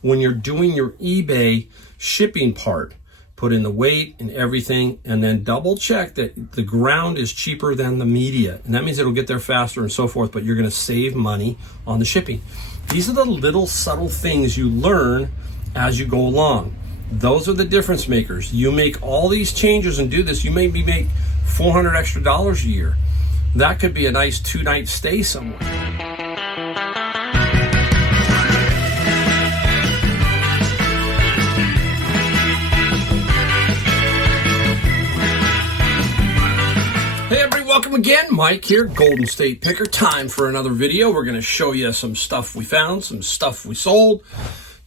when you're doing your eBay shipping part. Put in the weight and everything, and then double check that the ground is cheaper than the media. And that means it'll get there faster and so forth, but you're gonna save money on the shipping. These are the little subtle things you learn as you go along. Those are the difference makers. You make all these changes and do this, you maybe make $400 extra a year. That could be a nice 2-night stay somewhere. Welcome again, Mike here, Golden State Picker. Time for another video. We're going to show you some stuff we found, some stuff we sold,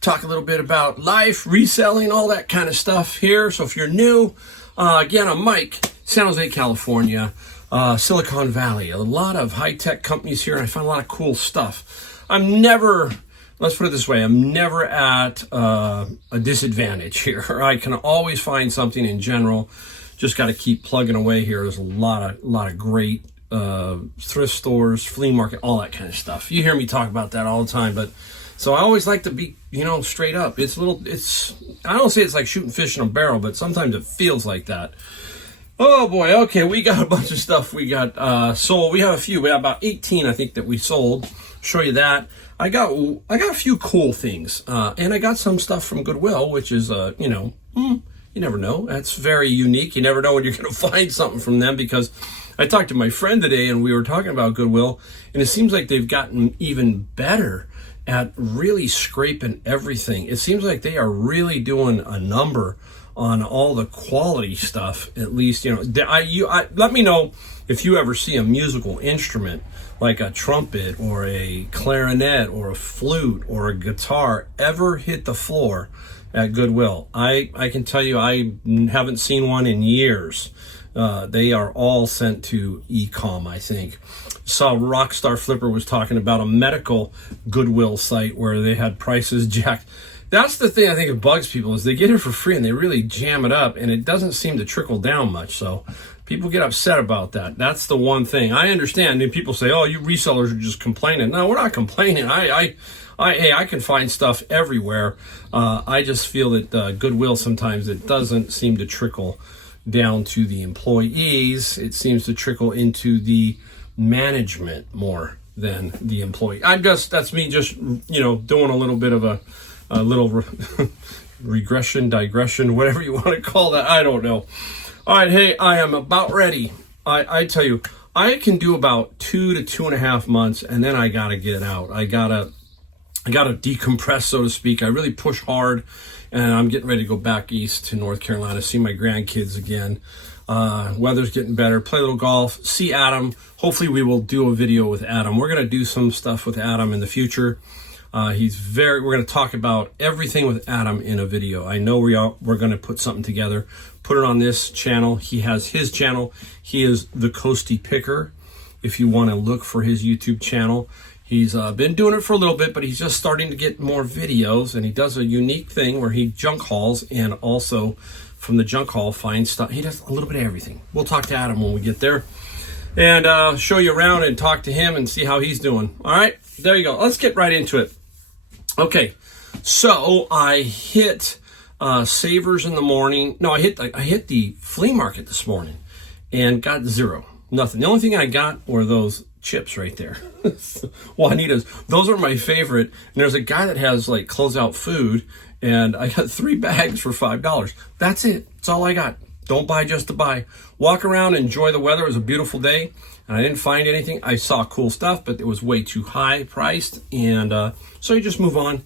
talk a little bit about life, reselling, all that kind of stuff here. So if you're new, again, I'm Mike, San Jose, California, Silicon Valley. A lot of high-tech companies here, and I found a lot of cool stuff. Let's put it this way, I'm never at a disadvantage here. I can always find something in general. Just got to keep plugging away here. There's a lot of great thrift stores, flea market, all that kind of stuff. You hear me talk about that all the time, but so I always like to be, straight up. I don't say it's like shooting fish in a barrel, but sometimes it feels like that. Oh boy, okay, we got a bunch of stuff we got sold. We have a few. We have about 18, I think, that we sold. Show you that. I got a few cool things, and I got some stuff from Goodwill, which is you never know. That's very unique. You never know when you're going to find something from them, because I talked to my friend today and we were talking about Goodwill, and it seems like they've gotten even better at really scraping everything. It seems like they are really doing a number on all the quality stuff. At least, let me know if you ever see a musical instrument like a trumpet or a clarinet or a flute or a guitar ever hit the floor at Goodwill. I can tell you I haven't seen one in years. They are all sent to e-com, I think. Saw Rockstar Flipper was talking about a medical Goodwill site where they had prices jacked. That's the thing I think it bugs people, is they get it for free and they really jam it up, and it doesn't seem to trickle down much. So people get upset about that. That's the one thing. I understand. And people say, oh, you resellers are just complaining. No, we're not complaining. I can find stuff everywhere. I just feel that Goodwill, sometimes it doesn't seem to trickle down to the employees. It seems to trickle into the management more than the employee. That's me just, doing a little bit of a little regression, digression, whatever you want to call that. I don't know. All right, hey, I am about ready. I tell you, I can do about 2 to 2.5 months, and then I got to get out. I gotta decompress, so to speak. I really push hard, and I'm getting ready to go back east to North Carolina, see my grandkids again. Weather's getting better, play a little golf, see Adam. Hopefully we will do a video with Adam. We're going to do some stuff with Adam in the future. We're going to talk about everything with Adam in a video. I know we're going to put something together, put it on this channel. He has his channel. He is the Coasty Picker. If you want to look for his YouTube channel, he's been doing it for a little bit, but he's just starting to get more videos, and he does a unique thing where he junk hauls, and also from the junk haul finds stuff. He does a little bit of everything. We'll talk to Adam when we get there, and show you around and talk to him and see how he's doing. All right, there you go. Let's get right into it. Okay, so I hit Savers in the morning. No, I hit the flea market this morning and got zero. Nothing. The only thing I got were those chips right there. Juanita's. Those are my favorite. And there's a guy that has like closeout food, and I got 3 bags for $5. That's it. That's all I got. Don't buy just to buy. Walk around, enjoy the weather. It was a beautiful day, and I didn't find anything. I saw cool stuff, but it was way too high priced, and so you just move on.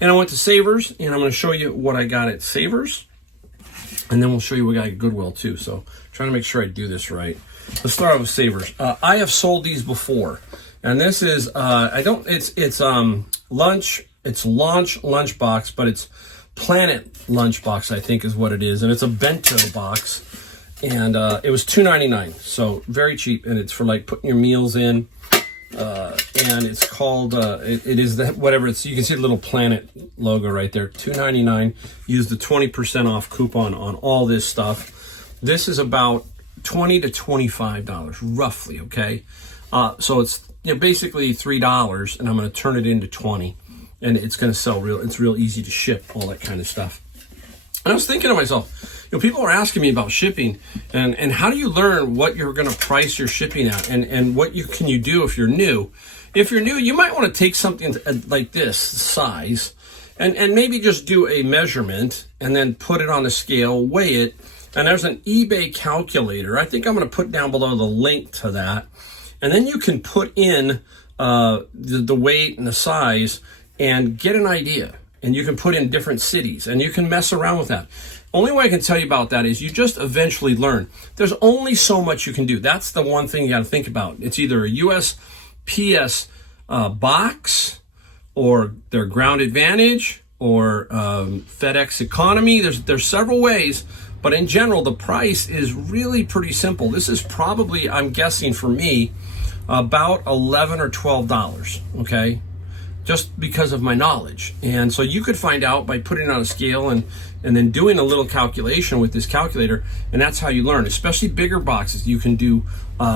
And I went to Savers, and I'm going to show you what I got at Savers, and then we'll show you what I got at Goodwill too. So trying to make sure I do this right. Let's start with Savers. I have sold these before, and this is it's lunch. It's Launch Lunchbox, but it's Planet Lunchbox, I think is what it is, and it's a bento box, and it was $2.99, so very cheap, and it's for like putting your meals in, and it's called it is that whatever it's. You can see the little Planet logo right there. $2.99. Use the 20% off coupon on all this stuff. This is about $20 to $25 roughly. Okay, so it's basically $3, and I'm going to turn it into $20. and it's going to sell it's real easy to ship, all that kind of stuff. And I was thinking to myself, people are asking me about shipping, and how do you learn what you're going to price your shipping at, and what can you do if you're new? If you're new, you might want to take something like this size, and maybe just do a measurement, and then put it on a scale, weigh it. And there's an eBay calculator. I think I'm going to put down below the link to that. And then you can put in the weight and the size and get an idea. And you can put in different cities, and you can mess around with that. Only way I can tell you about that is you just eventually learn. There's only so much you can do. That's the one thing you got to think about. It's either a USPS box, or their Ground Advantage, or FedEx Economy. There's several ways. But in general, the price is really pretty simple. This is probably, I'm guessing for me, about $11 or $12, okay? Just because of my knowledge. And so you could find out by putting it on a scale and then doing a little calculation with this calculator, and that's how you learn. Especially bigger boxes, you can do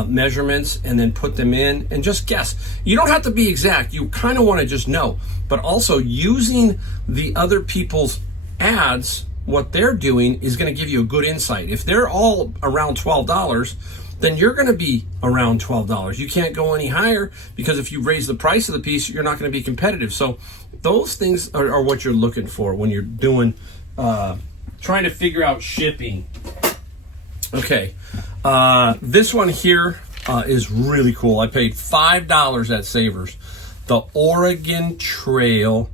measurements and then put them in and just guess. You don't have to be exact. You kind of want to just know. But also using the other people's ads, what they're doing is going to give you a good insight. If they're all around $12, then you're going to be around $12. You can't go any higher, because if you raise the price of the piece, you're not going to be competitive. So those things are what you're looking for when you're doing, trying to figure out shipping. Okay, this one here is really cool. I paid $5 at Savers. The Oregon Trail.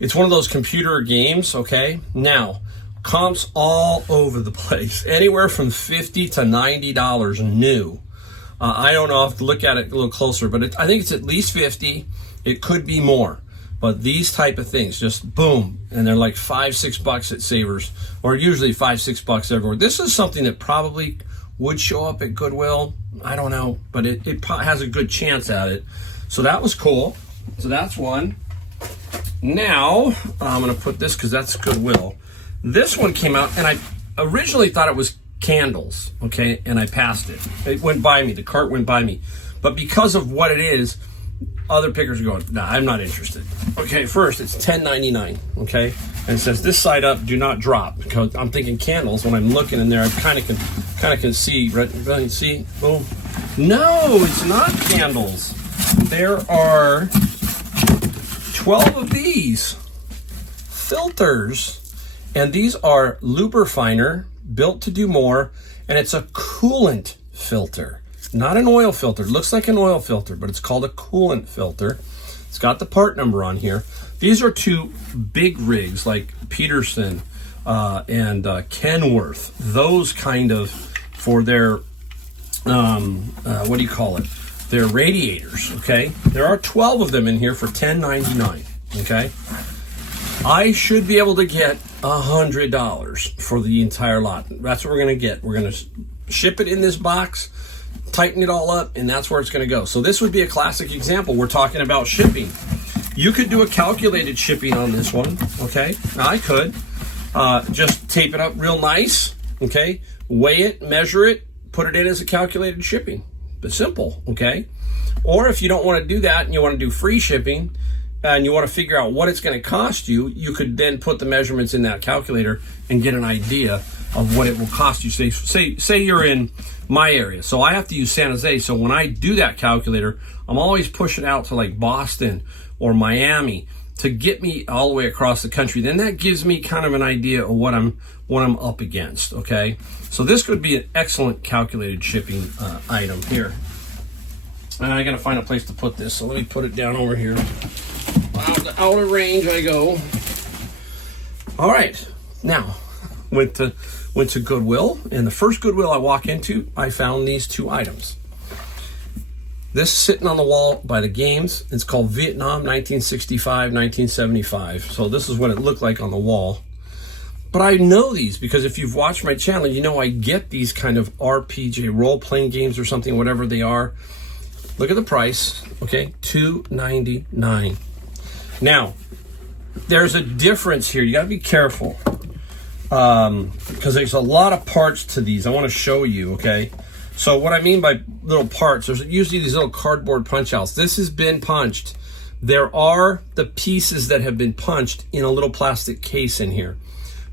It's one of those computer games, okay? Now, comps all over the place. Anywhere from $50 to $90 new. I don't know, I'll have to look at it a little closer, but I think it's at least $50. It could be more. But these type of things, just boom, and they're like $5-6 at Savers, or usually $5-6 everywhere. This is something that probably would show up at Goodwill. I don't know, but it has a good chance at it. So that was cool. So that's one. Now, I'm going to put this because that's Goodwill. This one came out, and I originally thought it was candles, okay, and I passed it. It went by me. The cart went by me. But because of what it is, other pickers are going, nah, I'm not interested. Okay, first, it's $10.99, okay? And it says, this side up, do not drop. Because I'm thinking candles. When I'm looking in there, I kind of can see, right? See? Boom. No, it's not candles. There are 12 of these filters, and these are Lubrifiner, built to do more, and it's a coolant filter, not an oil filter. It looks like an oil filter, but it's called a coolant filter. It's got the part number on here. These are two big rigs like Peterson and Kenworth, those kind of, for their what do you call it? Their radiators, okay? There are 12 of them in here for $10.99, okay? I should be able to get $100 for the entire lot. That's what we're gonna get. We're gonna ship it in this box, tighten it all up, and that's where it's gonna go. So this would be a classic example. We're talking about shipping. You could do a calculated shipping on this one, okay? I could. Just tape it up real nice, okay? Weigh it, measure it, put it in as a calculated shipping. But simple, okay? Or if you don't want to do that and you want to do free shipping and you want to figure out what it's going to cost you, you could then put the measurements in that calculator and get an idea of what it will cost you. Say you're in my area. So I have to use San Jose. So when I do that calculator, I'm always pushing out to like Boston or Miami to get me all the way across the country. Then that gives me kind of an idea of what I'm up against, okay? So this could be an excellent calculated shipping item here. And I gotta find a place to put this, so let me put it down over here. Out of range I go. All right, now went to Goodwill, and the first Goodwill I walk into, I found these two items. This is sitting on the wall by the games. It's called Vietnam 1965, 1975. So this is what it looked like on the wall. But I know these because if you've watched my channel, you know I get these kind of RPG role-playing games or something, whatever they are. Look at the price, okay, $2.99. Now, there's a difference here. You got to be careful because there's a lot of parts to these. I want to show you, okay? So what I mean by little parts, there's usually these little cardboard punch outs. This has been punched There are the pieces that have been punched in a little plastic case in here,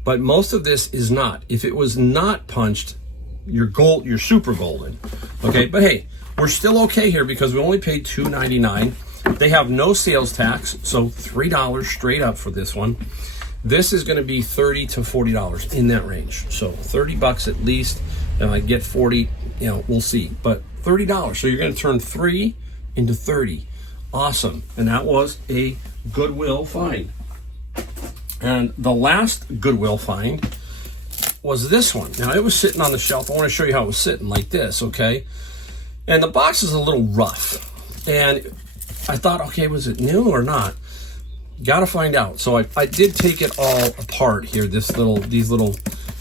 but most of this is not. If it was not punched, you're super golden. Okay, but hey, we're still okay here because we only paid $2.99. They have no sales tax, so $3 straight up for this one. This is going to be $30 to $40 in that range. So $30 at least. If I get 40, you know, we'll see. But $30. So you're going to turn 3 into 30. Awesome. And that was a Goodwill find. And the last Goodwill find was this one. Now, it was sitting on the shelf. I want to show you how it was sitting like this, okay? And the box is a little rough. And I thought, okay, was it new or not? Got to find out. So I did take it all apart here, these little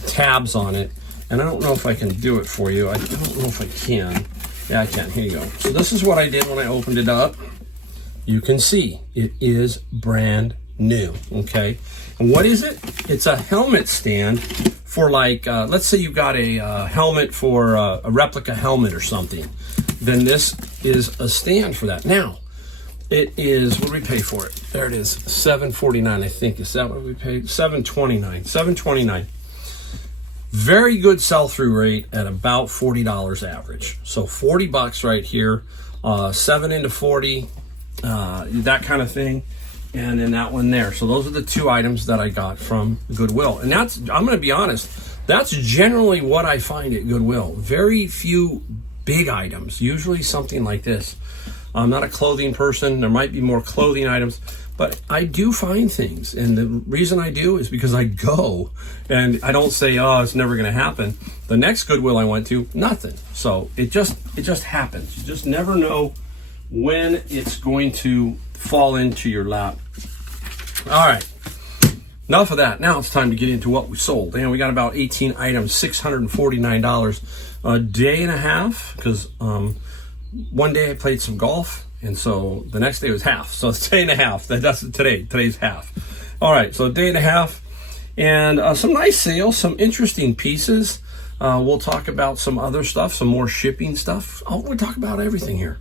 tabs on it. And I don't know if I can do it for you. I don't know if I can. Yeah, I can. Here you go. So this is what I did when I opened it up. You can see it is brand new, okay? And what is it? It's a helmet stand for, like, let's say you got a helmet for a replica helmet or something. Then this is a stand for that. Now, it is, what do we pay for it? There it is, $7.49, I think. Is that what we paid? $7.29. Very good sell-through rate at about $40 average. So $40 right here, 7 into 40, that kind of thing, and then that one there. So those are the two items that I got from Goodwill. And that's, I'm going to be honest, that's generally what I find at Goodwill. Very few big items, usually something like this. I'm not a clothing person. There might be more clothing items, but I do find things. And the reason I do is because I go and I don't say, oh, it's never going to happen. The next Goodwill I went to, nothing. So it just happens. You just never know when it's going to fall into your lap. All right. Enough of that. Now it's time to get into what we sold. And we got about 18 items, $649. A day and a half, because one day I played some golf, and so the next day was half. So it's a day and a half. That's today. Today's half. All right, so a day and a half, and some nice sales, some interesting pieces. We'll talk about some other stuff, some more shipping stuff. We'll talk about everything here.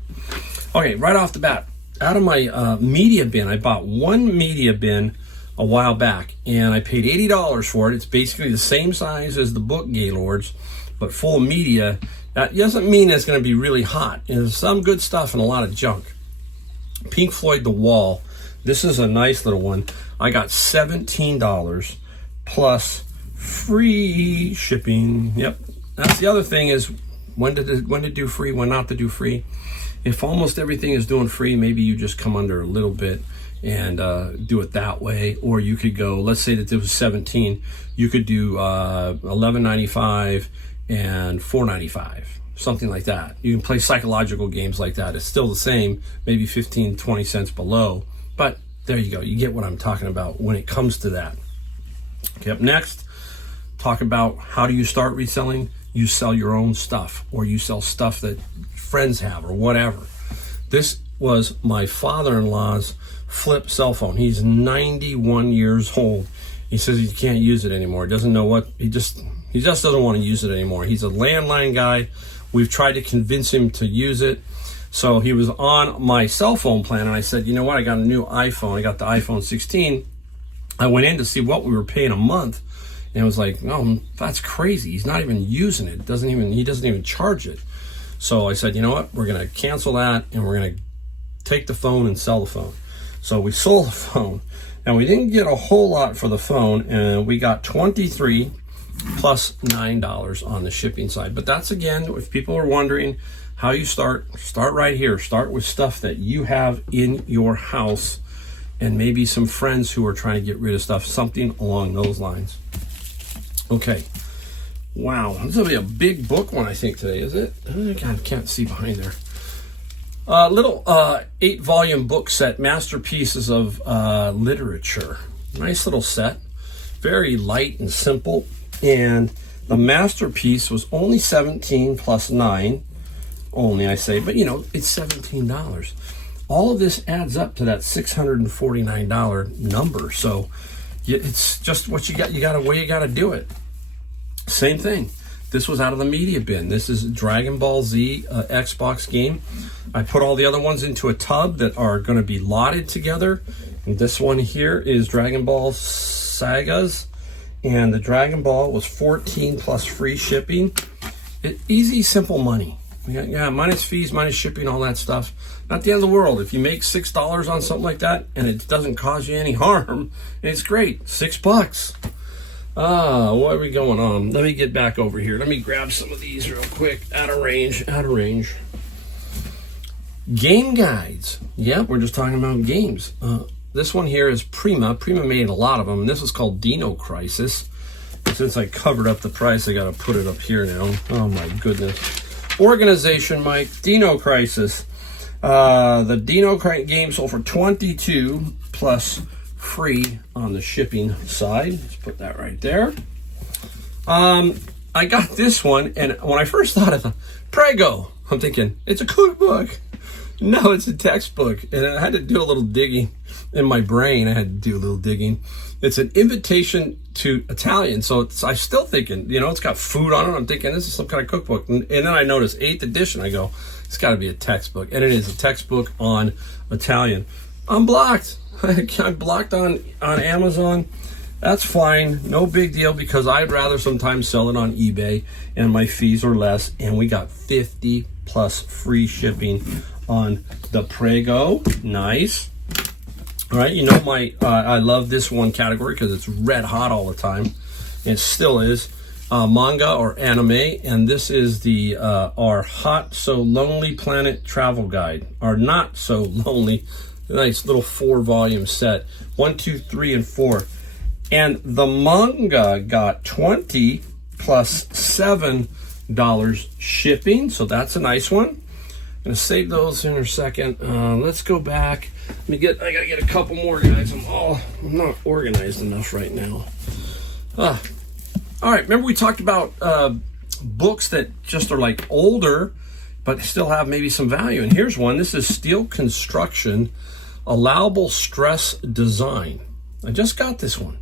Okay, right off the bat, out of my media bin, I bought one media bin a while back, and I paid $80 for it. It's basically the same size as the book Gaylords, but full of media. That doesn't mean it's going to be really hot. There's some good stuff and a lot of junk. Pink Floyd The Wall. This is a nice little one. I got $17 plus free shipping. Yep. That's the other thing, is when to do free, when not to do free. If almost everything is doing free, maybe you just come under a little bit and do it that way. Or you could go, let's say that it was 17, you could do $11.95 and $4.95, something like that. You can play psychological games like that. It's still the same, maybe 15, 20 cents below, but there you go. You get what I'm talking about when it comes to that. Okay, up next, talk about how do you start reselling. You sell your own stuff, or you sell stuff that friends have, or whatever. This was my father-in-law's flip cell phone. He's 91 years old. He says he can't use it anymore. He doesn't know what, he just doesn't want to use it anymore. He's a landline guy. We've tried to convince him to use it. So he was on my cell phone plan, and I said, you know what? I got a new iPhone. I got the iPhone 16. I went in to see what we were paying a month, and it was like, no, that's crazy. He's not even using it. He doesn't even charge it. So I said, you know what? We're going to cancel that, and we're going to take the phone and sell the phone. So we sold the phone, and we didn't get a whole lot for the phone, and we got $23 plus $9 on the shipping side. But that's, again, if people are wondering how you start right here. Start with stuff that you have in your house, and maybe some friends who are trying to get rid of stuff, something along those lines. Okay. Wow, this will be a big book one, I think, today, is it? I can't see behind there. Little 8-volume book set, Masterpieces of Literature. Nice little set. Very light and simple. And the masterpiece was only $17 plus $9. Only, I say, but you know, it's $17. All of this adds up to that $649 number. So it's just what you got. You got a way you got to do it. Same thing. This was out of the media bin. This is Dragon Ball Z Xbox game. I put all the other ones into a tub that are going to be lotted together. And this one here is Dragon Ball Sagas. And the Dragon Ball was 14 plus free shipping. Easy, simple money. Yeah, minus fees, minus shipping, all that stuff. Not the end of the world. If you make $6 on something like that and it doesn't cause you any harm, it's great. $6. What are we going on? Let me get back over here. Let me grab some of these real quick. Out of range. Game guides. Yeah, we're just talking about games. This one here is Prima. Prima made a lot of them. This is called Dino Crisis. Since I covered up the price, I got to put it up here now. Oh my goodness. Organization, Mike. Dino Crisis. The Dino game sold for $22 plus free on the shipping side. Let's put that right there. I got this one, and when I first thought of it, Prego, I'm thinking it's a cookbook. No, it's a textbook, and I had to do a little digging in my brain. I had to do a little digging. It's an invitation to Italian, so I'm still thinking, you know, it's got food on it. I'm thinking this is some kind of cookbook, and then I noticed 8th edition. I go, it's got to be a textbook, and it is a textbook on Italian. I'm blocked. I'm blocked on Amazon. That's fine, no big deal, because I'd rather sometimes sell it on eBay and my fees are less, and we got 50 plus free shipping on the Prego. Nice. All right, you know I love this one category because it's red hot all the time. It still is. Manga or anime, and this is the our Hot So Lonely Planet travel guide. Our Not So Lonely. Nice little 4-volume set. 1, 2, 3, and 4. And the manga got $20 plus $7 shipping, so that's a nice one. I'm gonna save those in a second. Let's go back. I gotta get a couple more, guys. I'm not organized enough right now. All right, remember we talked about books that just are like older, but still have maybe some value. And here's one. This is Steel Construction, Allowable Stress Design. I just got this one,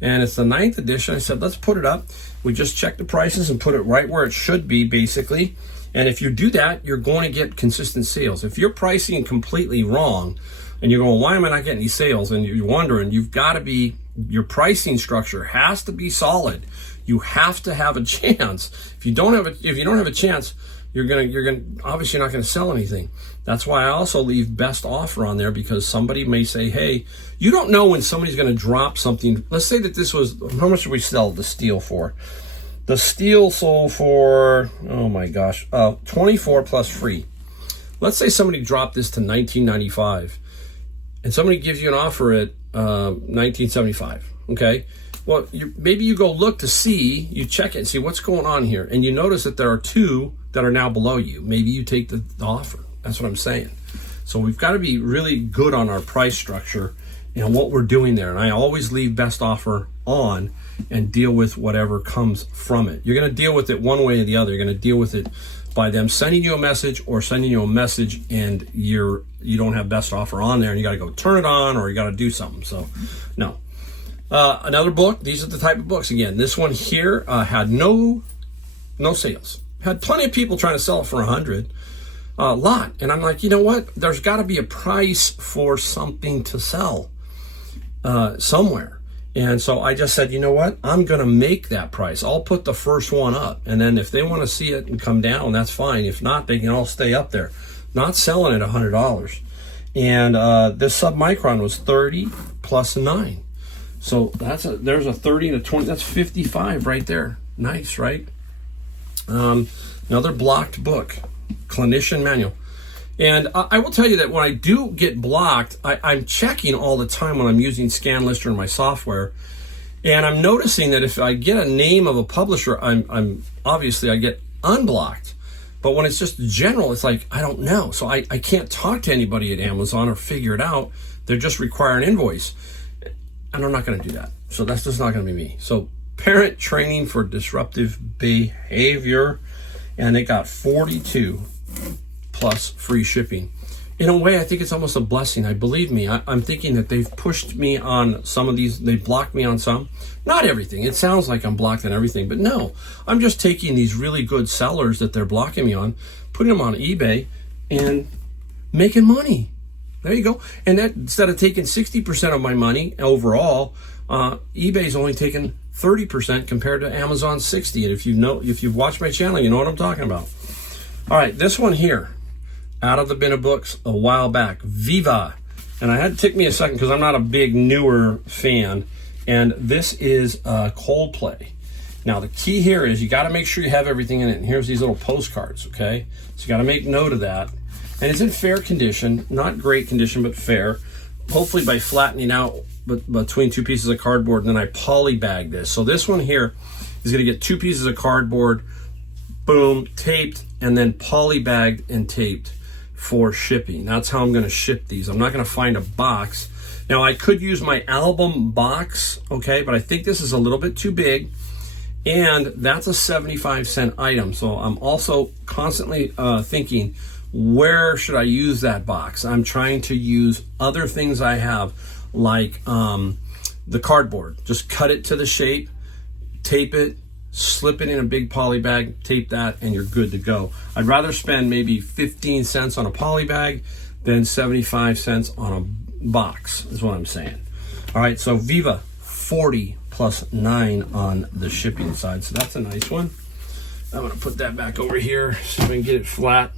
and it's the 9th edition. I said, let's put it up. We just checked the prices and put it right where it should be, basically. And if you do that, you're going to get consistent sales. If you're pricing completely wrong and you're going, why am I not getting these sales? And you're wondering, you've got to be, your pricing structure has to be solid. You have to have a chance. If you don't have a chance, you're obviously not going to sell anything. That's why I also leave best offer on there, because somebody may say, hey, you don't know when somebody's going to drop something. Let's say that this was, how much did we sell the steel for? The steel sold for, oh my gosh, 24 plus free. Let's say somebody dropped this to $19.95 and somebody gives you an offer at $19.75, okay? Well, maybe you go look to see, you check it and see what's going on here, and you notice that there are 2 that are now below you. Maybe you take the offer. That's what I'm saying. So we've got to be really good on our price structure and what we're doing there. And I always leave best offer on and deal with whatever comes from it. You're going to deal with it one way or the other. You're going to deal with it by them sending you a message or sending you a message and you don't have best offer on there, and you got to go turn it on or you got to do something. So no. Another book. These are the type of books. Again, this one here had no sales. Had plenty of people trying to sell it for $100 a lot. And I'm like, you know what? There's got to be a price for something to sell somewhere. And so I just said, you know what? I'm going to make that price. I'll put the first one up. And then if they want to see it and come down, that's fine. If not, they can all stay up there. Not selling at $100. And this submicron was 30 plus 9. So there's a 30 and a 20. That's 55 right there. Nice, right? Another blocked book, Clinician Manual. And I will tell you that when I do get blocked, I'm checking all the time when I'm using ScanLister in my software. And I'm noticing that if I get a name of a publisher, I'm obviously I get unblocked. But when it's just general, it's like, I don't know. So I can't talk to anybody at Amazon or figure it out. They just require an invoice. And I'm not going to do that. So that's just not going to be me. So Parent Training for Disruptive Behavior. And it got 42 plus free shipping. in a way, I think it's almost a blessing. Believe me, I'm thinking that they've pushed me on some of these. They've blocked me on some. Not everything. It sounds like I'm blocked on everything, but no. I'm just taking these really good sellers that they're blocking me on, putting them on eBay, and making money. There you go. And that, instead of taking 60% of my money overall, eBay's only taking 30% compared to Amazon's 60%. And if you've watched my channel, you know what I'm talking about. All right, this one here, out of the bin of books a while back, Viva. And I had to take me a second because I'm not a big newer fan. And this is Coldplay. Now the key here is you got to make sure you have everything in it. And here's these little postcards, okay? So you got to make note of that. And it's in fair condition, not great condition, but fair. Hopefully by flattening out between two pieces of cardboard, and then I polybag this. So this one here is going to get 2 pieces of cardboard, boom, taped, and then polybagged and taped for shipping. That's how I'm going to ship these. I'm not going to find a box. Now I could use my album box, okay, but I think this is a little bit too big, and that's a 75-cent item. So I'm also constantly thinking, where should I use that box? I'm trying to use other things I have, like the cardboard. Just cut it to the shape, tape it, slip it in a big poly bag, tape that, and you're good to go. I'd rather spend maybe 15 cents on a poly bag than 75 cents on a box, is what I'm saying. All right, so Viva, 40 plus 9 on the shipping side. So that's a nice one. I'm gonna put that back over here so we can get it flat.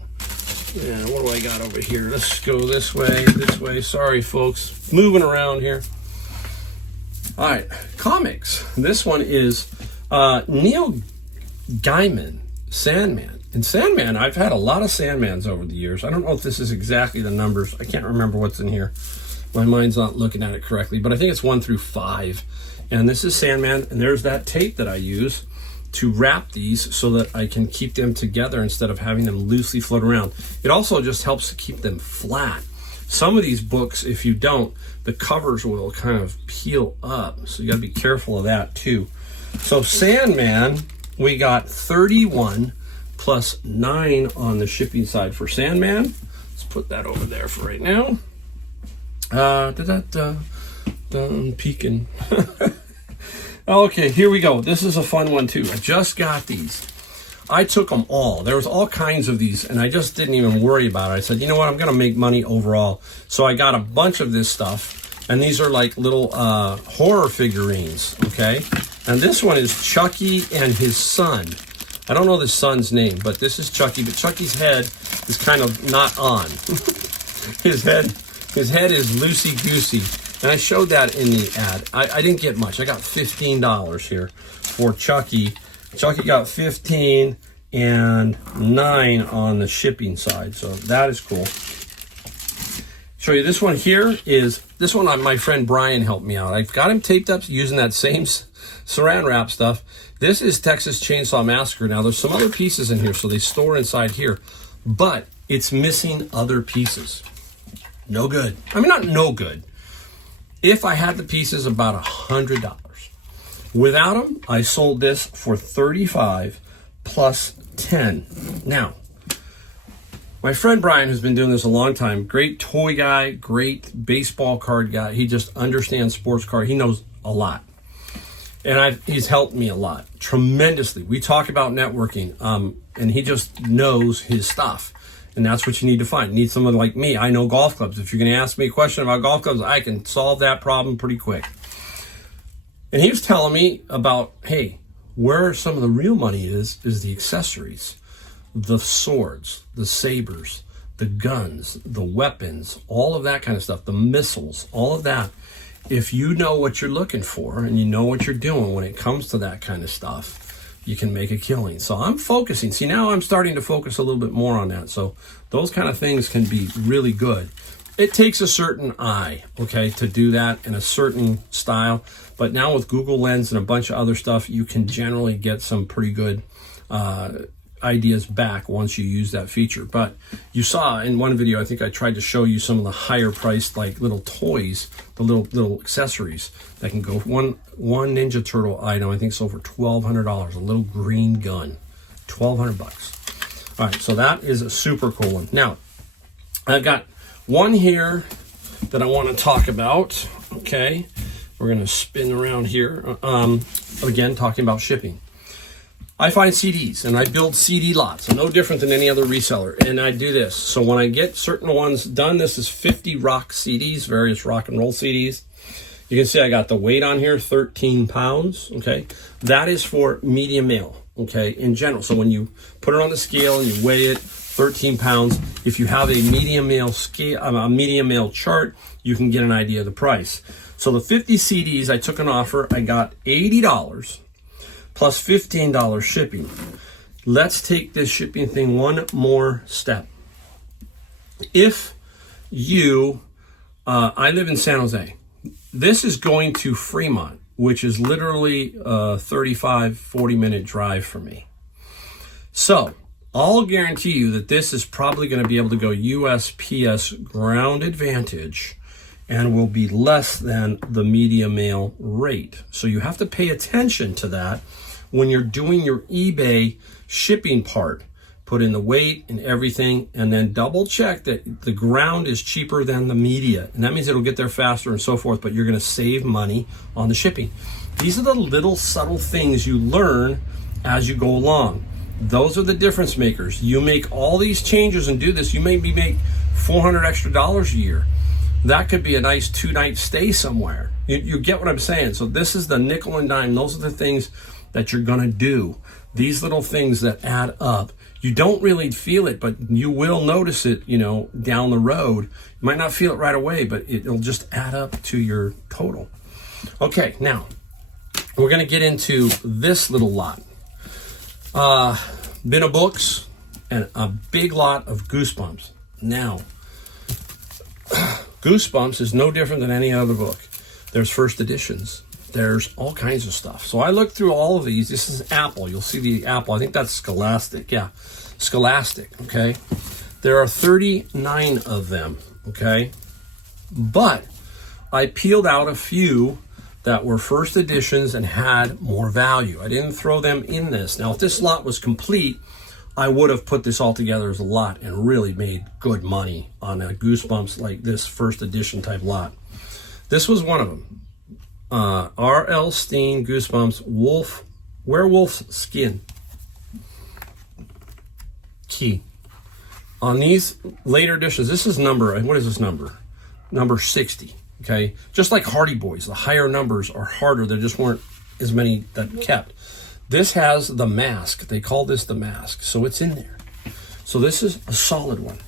And what do I got over here? Let's go this way, this way. Sorry, folks. Moving around here. All right, comics. This one is Neil Gaiman, Sandman. And Sandman, I've had a lot of Sandmans over the years. I don't know if this is exactly the numbers. I can't remember what's in here. My mind's not looking at it correctly, but I think it's 1 through 5. And this is Sandman, and there's that tape that I use to wrap these so that I can keep them together instead of having them loosely float around. It also just helps to keep them flat. Some of these books, if you don't, the covers will kind of peel up. So you gotta be careful of that too. So Sandman, we got 31 plus 9 on the shipping side for Sandman. Let's put that over there for right now. I'm peeking. Okay, here we go. This is a fun one too. I just got these. I took them all. There was all kinds of these, and I just didn't even worry about it. I said, you know what? I'm going to make money overall. So I got a bunch of this stuff, and these are like little horror figurines, okay? And this one is Chucky and his son. I don't know the son's name, but this is Chucky. But Chucky's head is kind of not on. His head is loosey-goosey. And I showed that in the ad. I didn't get much. I got $15 here for Chucky. Chucky got 15 and 9 on the shipping side. So that is cool. Show you this one here is, this one my friend Brian helped me out. I've got him taped up using that same saran wrap stuff. This is Texas Chainsaw Massacre. Now there's some other pieces in here, so they store inside here, but it's missing other pieces. No good. I mean, not no good. If I had the pieces, about $100. Without them, I sold this for $35 plus 10. Now, my friend Brian has been doing this a long time. Great toy guy, great baseball card guy. He just understands sports card. He knows a lot. And he's helped me a lot, tremendously. We talk about networking, and he just knows his stuff. And that's what you need to find. You need someone like me. I know golf clubs. If you're going to ask me a question about golf clubs, I can solve that problem pretty quick. And he was telling me about, hey, where some of the real money is the accessories. The swords, the sabers, the guns, the weapons, all of that kind of stuff, the missiles, all of that. If you know what you're looking for and you know what you're doing when it comes to that kind of stuff, you can make a killing. So I'm focusing. See, now I'm starting to focus a little bit more on that. So those kind of things can be really good. It takes a certain eye, okay, to do that in a certain style. But now with Google Lens and a bunch of other stuff, you can generally get some pretty good ideas back once you use that feature. But you saw in one video, I think I tried to show you some of the higher priced like little toys, the little accessories that can go. One Ninja Turtle item I think sold for $1,200, a little green gun, $1,200 bucks. All right, so that is a super cool one. Now I've got one here that I want to talk about. Okay, we're going to spin around here. Again, talking about shipping. I find CDs and I build CD lots, no different than any other reseller. And I do this. So when I get certain ones done, this is 50 rock CDs, various rock and roll CDs. You can see I got the weight on here, 13 pounds. Okay, that is for medium mail. Okay, in general. So when you put it on the scale and you weigh it, 13 pounds. If you have a medium mail scale, a medium mail chart, you can get an idea of the price. So the 50 CDs, I took an offer. I got $80 plus $15 shipping. Let's take this shipping thing one more step. If you, I live in San Jose. This is going to Fremont, which is literally a 35, 40-minute drive for me. So I'll guarantee you that this is probably going to be able to go USPS ground advantage and will be less than the medium mail rate. So you have to pay attention to that when you're doing your eBay shipping part. Put in the weight and everything, and then double check that the ground is cheaper than the media. And that means it'll get there faster and so forth, but you're going to save money on the shipping. These are the little subtle things you learn as you go along. Those are the difference makers. You make all these changes and do this, you maybe make $400 extra a year. That could be a nice 2-night stay somewhere. You get what I'm saying? So this is the nickel and dime. Those are the things that you're going to do. These little things that add up. You don't really feel it, but you will notice it, down the road. You might not feel it right away, but it'll just add up to your total. Okay, now we're going to get into this little lot. Bin of books and a big lot of Goosebumps. Now, Goosebumps is no different than any other book. There's first editions. There's all kinds of stuff. So I looked through all of these. This is Apple. You'll see the Apple. I think that's Scholastic. Yeah, Scholastic, okay? There are 39 of them, okay? But I peeled out a few that were first editions and had more value. I didn't throw them in this. Now, if this lot was complete, I would have put this all together as a lot and really made good money on a Goosebumps like this first edition type lot. This was one of them. R.L. Steen Goosebumps Werewolf's Skin Key. On these later editions, this is what is this number? Number 60, okay? Just like Hardy Boys, the higher numbers are harder. There just weren't as many that kept. This has the mask. They call this the mask, so it's in there. So this is a solid one.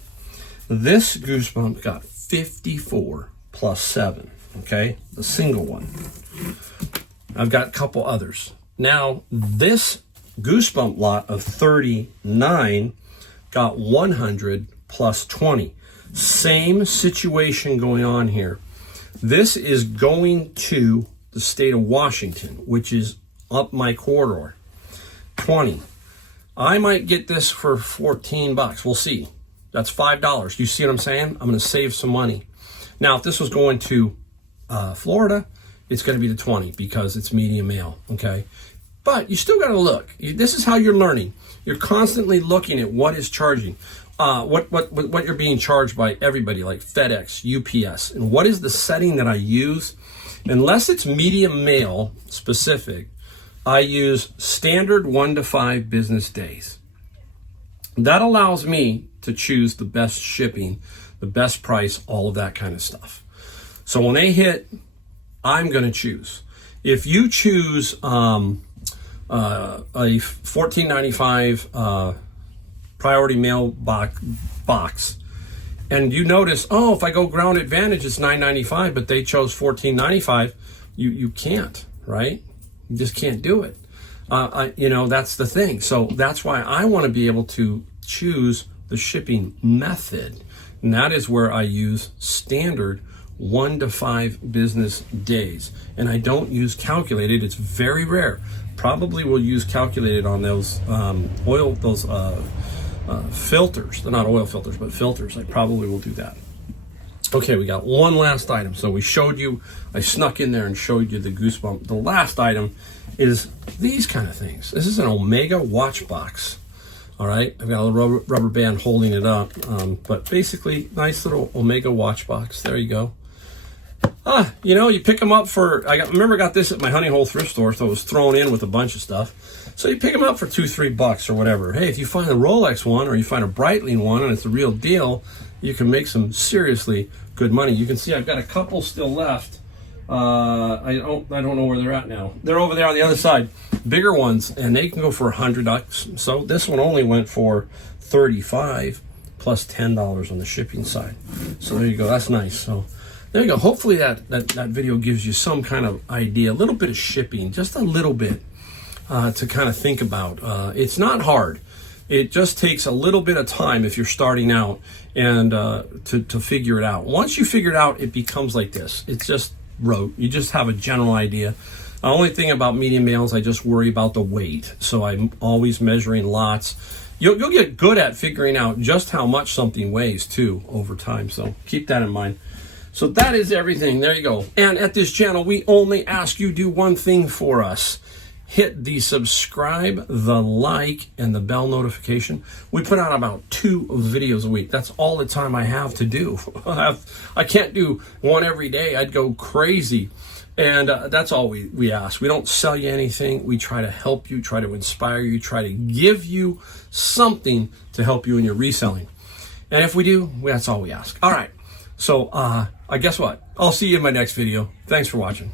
This Goosebump got 54 plus 7. Okay, the single one. I've got a couple others. Now, this Goosebump lot of 39 got 100 plus 20. Same situation going on here. This is going to the state of Washington, which is up my corridor. 20. I might get this for $14. We'll see. That's $5. You see what I'm saying? I'm going to save some money. Now, if this was going to Florida, it's going to be the 20 because it's medium mail, okay? But you still got to look. This is how you're learning. You're constantly looking at what is charging, what you're being charged by everybody, like FedEx, UPS, and what is the setting that I use. Unless it's medium mail specific, I use standard 1 to 5 business days. That allows me to choose the best shipping, the best price, all of that kind of stuff. So when they hit, I'm going to choose. If you choose a $14.95 priority mail box, and you notice, if I go ground advantage, it's $9.95, but they chose $14.95, you can't, right? You just can't do it. That's the thing. So that's why I want to be able to choose the shipping method, and that is where I use standard 1 to 5 business days. And I don't use calculated. It's very rare. Probably will use calculated on those filters. They're not oil filters, but filters. I probably will do that. Okay, we got one last item. So we showed you, I snuck in there and showed you the Goosebump. The last item is these kind of things. This is an Omega watch box. All right, I've got a little rubber band holding it up, but basically, nice little Omega watch box. There you go. You know, you pick them up for, remember I got this at my Honey Hole thrift store, so it was thrown in with a bunch of stuff. So you pick them up for $2-3 or whatever. Hey, if you find a Rolex one or you find a Breitling one and it's the real deal, you can make some seriously good money. You can see I've got a couple still left. I don't know where they're at now. They're over there on the other side, bigger ones, and they can go for $100. So this one only went for $35 plus $10 on the shipping side. So there you go. That's nice. So there you go. Hopefully that video gives you some kind of idea, a little bit of shipping, just a little bit to kind of think about. It's not hard. It just takes a little bit of time if you're starting out and to figure it out. Once you figure it out, it becomes like this. It's just rote. You just have a general idea. The only thing about medium mails, I just worry about the weight. So I'm always measuring lots. You'll get good at figuring out just how much something weighs too over time. So keep that in mind. So that is everything. There you go. And at this channel, we only ask you do one thing for us. Hit the subscribe, the like, and the bell notification. We put out about 2 videos a week. That's all the time I have to do. I can't do one every day. I'd go crazy. And that's all we ask. We don't sell you anything. We try to help you, try to inspire you, try to give you something to help you in your reselling. And if we do, that's all we ask. All right. So I guess what? I'll see you in my next video. Thanks for watching.